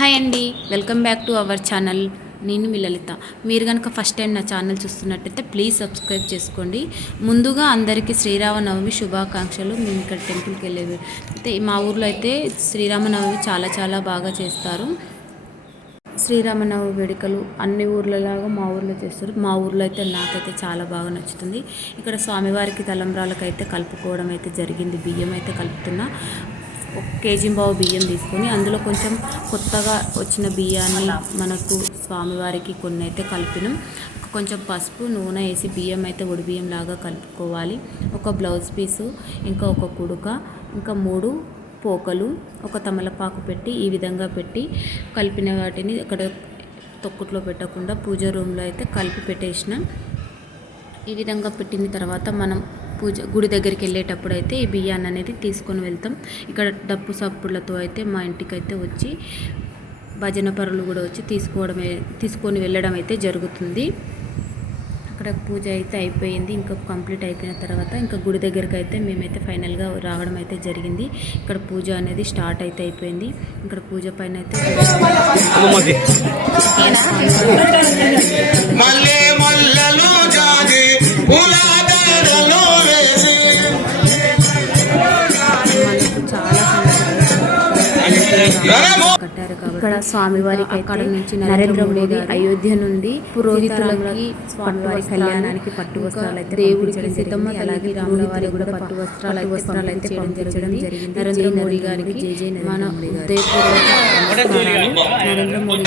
Hi అండి, welcome back to our channel. నేను మీ లలిత. మీరు కనుక ఫస్ట్ టైం నా ఛానల్ చూస్తున్నట్టయితే ప్లీజ్ సబ్స్క్రైబ్ చేసుకోండి. ముందుగా అందరికీ శ్రీరామనవమి శుభాకాంక్షలు. మేము ఇక్కడ టెంపుల్కి వెళ్ళేవి అయితే మా ఊర్లో అయితే శ్రీరామనవమి చాలా బాగా చేస్తారు. శ్రీరామనవమి వేడుకలు అన్ని ఊర్లలాగా మా ఊర్లో చేస్తారు. మా ఊర్లో అయితే నాకైతే చాలా బాగా నచ్చుతుంది. ఇక్కడ స్వామివారికి తలంబ్రాలకైతే కలుపుకోవడం అయితే జరిగింది. బియ్యం అయితే కలుపుతున్నా. 1 కేజీ బావు బియ్యం తీసుకొని అందులో కొంచెం కొత్తగా వచ్చిన బియ్యాన్ని మనకు స్వామివారికి కొన్ని అయితే కలిపినాం. కొంచెం పసుపు నూనె వేసి బియ్యం అయితే ఉడి బియ్యం లాగా కలుపుకోవాలి. ఒక బ్లౌజ్ పీసు, ఇంకా ఒక కుడుక, ఇంకా 3 పోకలు, ఒక తమలపాకు పెట్టి ఈ విధంగా పెట్టి కలిపిన వాటిని అక్కడ తొక్కుట్లో పెట్టకుండా పూజ రూమ్లో అయితే కలిపి పెట్టేసిన. ఈ విధంగా పెట్టిన తర్వాత మనం గుడి దగ్గరికి వెళ్ళేటప్పుడు అయితే ఈ బియ్యాన్ని అనేది తీసుకొని వెళ్తాం. ఇక్కడ డప్పు సప్పులతో అయితే మా ఇంటికి అయితే వచ్చి భజన పరులు కూడా వచ్చి తీసుకొని వెళ్ళడం అయితే జరుగుతుంది. అక్కడ పూజ అయితే అయిపోయింది. ఇంకా కంప్లీట్ అయిపోయిన తర్వాత ఇంకా గుడి దగ్గరికి అయితే మేమైతే ఫైనల్గా రావడం అయితే జరిగింది. ఇక్కడ పూజ అనేది స్టార్ట్ అయితే అయిపోయింది. ఇక్కడ పూజ పైన అయితే కట్టారు కాబట్టి ఇక్కడ స్వామివారికి అక్కడ నుంచి నరేంద్ర మోదీ అయోధ్య నుండి పురోహితులకి స్వామివారి కళ్యాణానికి పట్టు వస్త్రాలు అయితే దేవుడికి సీతమ్మ అలాగే రాముల వారి కూడా పట్టు వస్త్రాలు అయితే పంపించడం జరిగింది. నరేంద్ర మోడీ గారికి జై మన నరేంద్ర మోడీ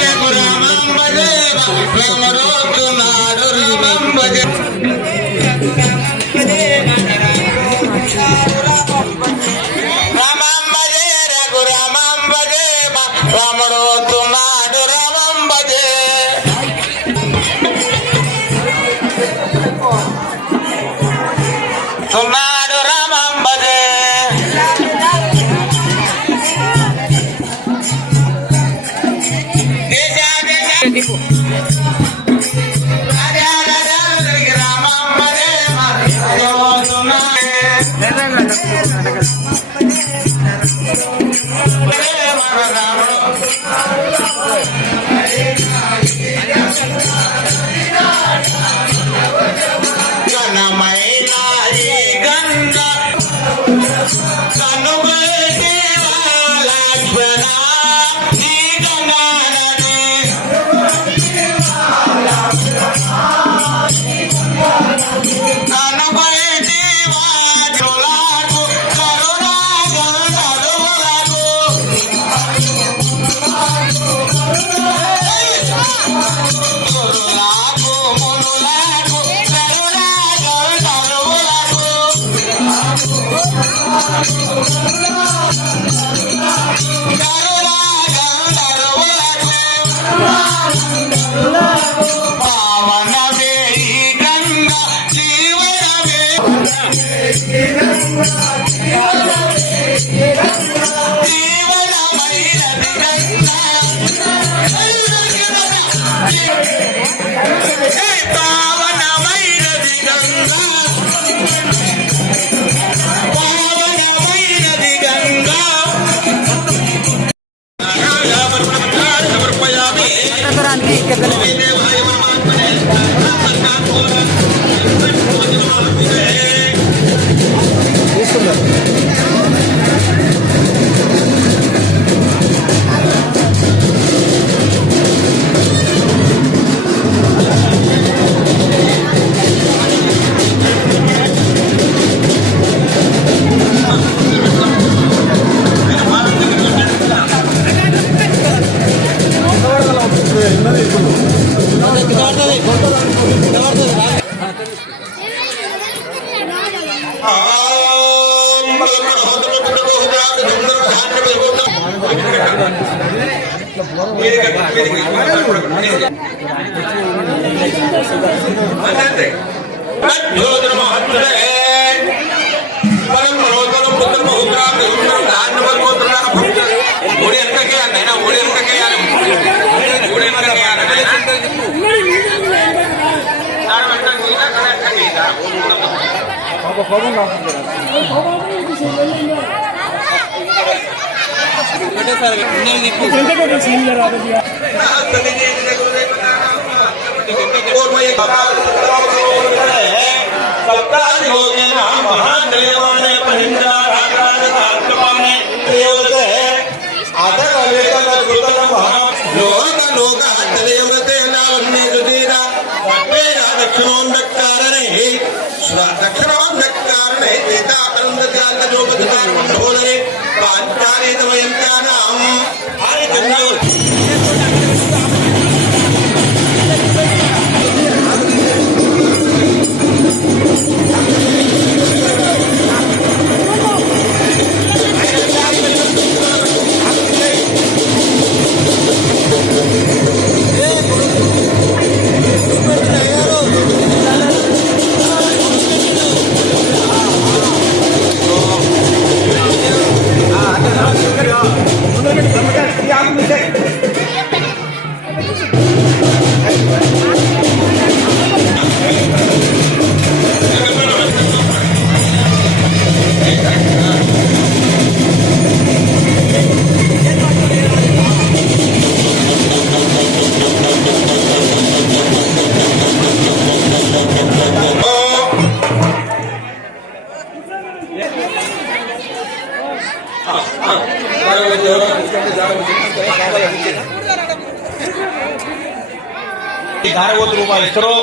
ధారవోతు రూపాయలు ఇస్తారు.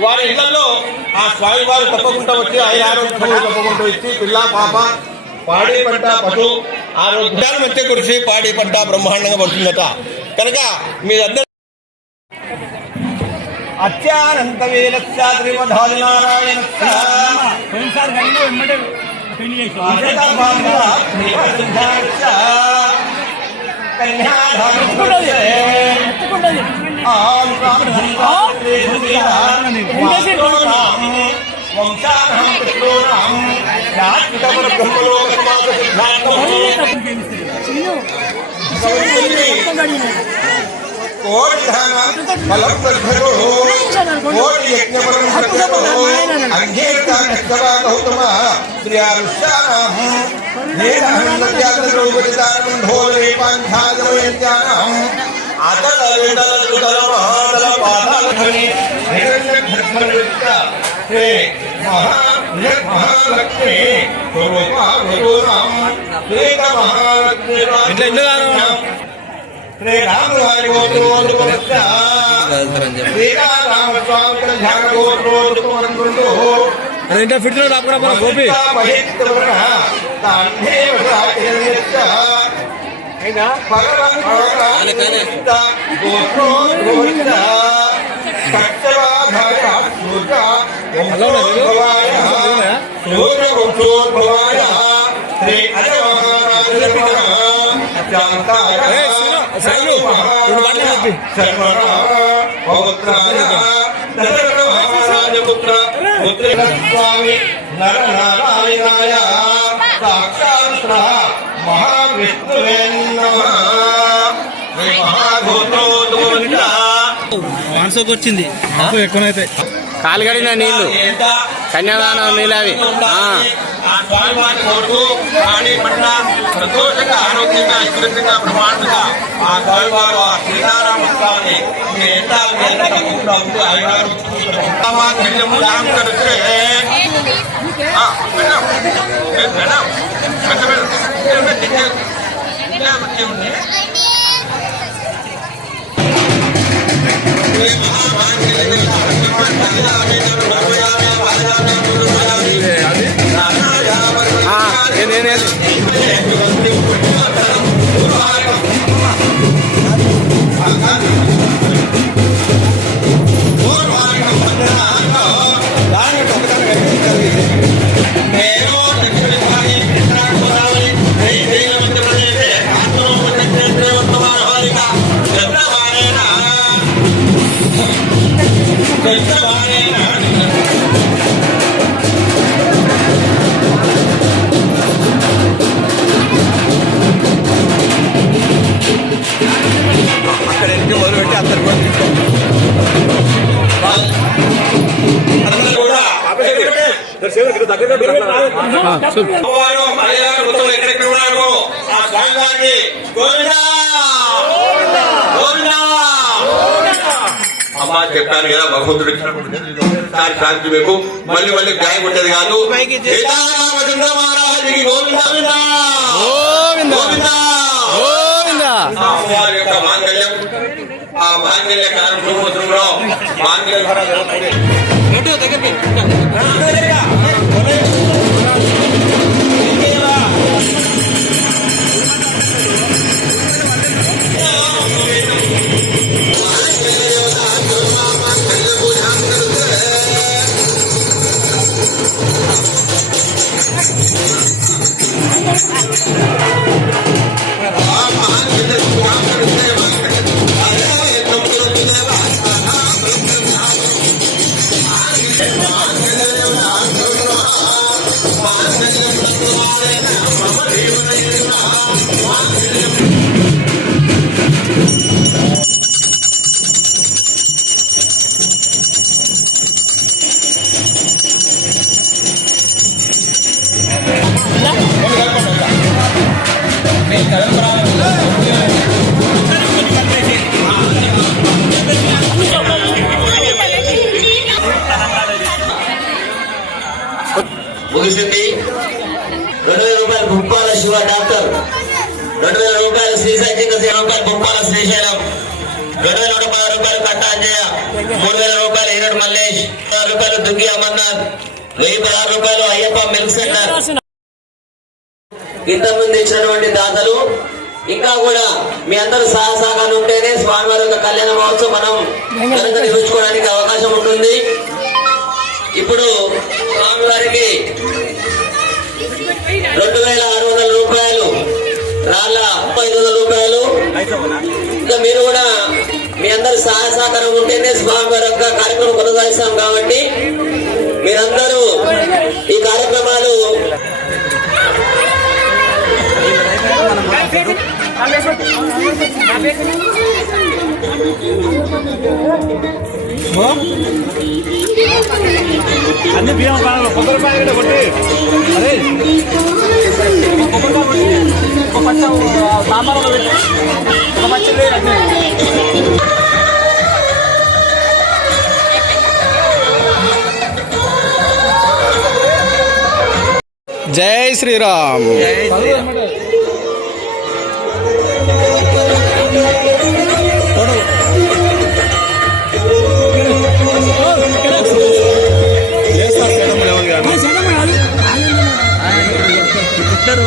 వారి ఇళ్లలో ఆ స్వామి వారు తప్పకుండా వచ్చి ఆరోగ్యాలు తప్పకుండా ఇచ్చి పిల్ల పాప పాడి పంట పశు ఆరోగ్యాలు మధ్య కురిసి పాడి పంట బ్రహ్మాండంగా పడుతుందట. కనుక మీరందరూ అత్యానంత వీరనారాయణ కోటి ధాన ఫలం కోటి యజ్ఞపరం అంగేత గౌతమ శ్రీయారుష్యాం మహాలక్ష్మి శ్రీరామస్వామి గోపి స్వామి నరనారాయణాయ సాక్షాత్ మహావిష్ణువే నమః. మాన్సోకి వచ్చింది ఎక్కువనైతే కాలుగడిన నీళ్లు కన్యాదానం నీళ్ళు అవి స్వామివారి కోరుకు పాడి పంట సంతోషంగా ఆరోగ్యంగా సురక్షంగా బ్రహ్మాండంగా ఆ స్వామివారు ఆ సీతారామ స్వామి అమ్మవారు అయ్యగారు మొత్తం ఎక్కడెక్కడ ఉన్నారో ఆ స్వామి వారిని గోవిందా గోవిందా అమ్మ చెప్పాను కదా భగవంతుడు శాంతి మీకు మళ్ళీ మళ్ళీ గాయం ఉండేది కాదు సీతారామచంద్ర మహారాజుకి గోవిందా గోవిందా గోవిందా అమ్మవారి యొక్క మాంగళ్యం ఆ మాంగళ్య కార్యక్రమంలో మాంగళ్య ముగిసింది. 2,000 రూపాయలు బొప్పాల శివ డాక్టర్, 2,000 రూపాయలు శ్రీశైలం, 2,000 బొప్పాల శ్రీశైలం, 2,110 రూపాయలు కట్ట అంజయ్య, 3,000 రూపాయలు ఈరడు మల్లేష్, 1,000 రూపాయలు దుగ్గి అమర్నాథ్, 1,016 రూపాయలు అయ్యప్ప మిల్క్ సెంటర్. ఇంతకుముందు ఇచ్చినటువంటి దాతలు ఇంకా కూడా మీ అందరూ సహసాగాన్ని ఉంటేనే స్వామివారి యొక్క కళ్యాణ మహోత్సవం మనం కనుక నిర్వహించుకోవడానికి అవకాశం ఉంటుంది. ఇప్పుడు స్వామివారికి 2,600 రూపాయలు, రాళ్ళ 500 రూపాయలు. ఇంకా మీరు కూడా మీ అందరు సహకారం ఉంటేనే స్వామివారి యొక్క కార్యక్రమం కొనసాగిస్తాం కాబట్టి మీరందరూ ఈ కార్యక్రమాలు అన్ని బియ్యం కాలంలో కొబ్బరి పాయలు కొట్టి అదే ఒక పచ్చ సాంబార్లో పెట్టి ఒక పచ్చడి జై శ్రీరామ్. మొత్తం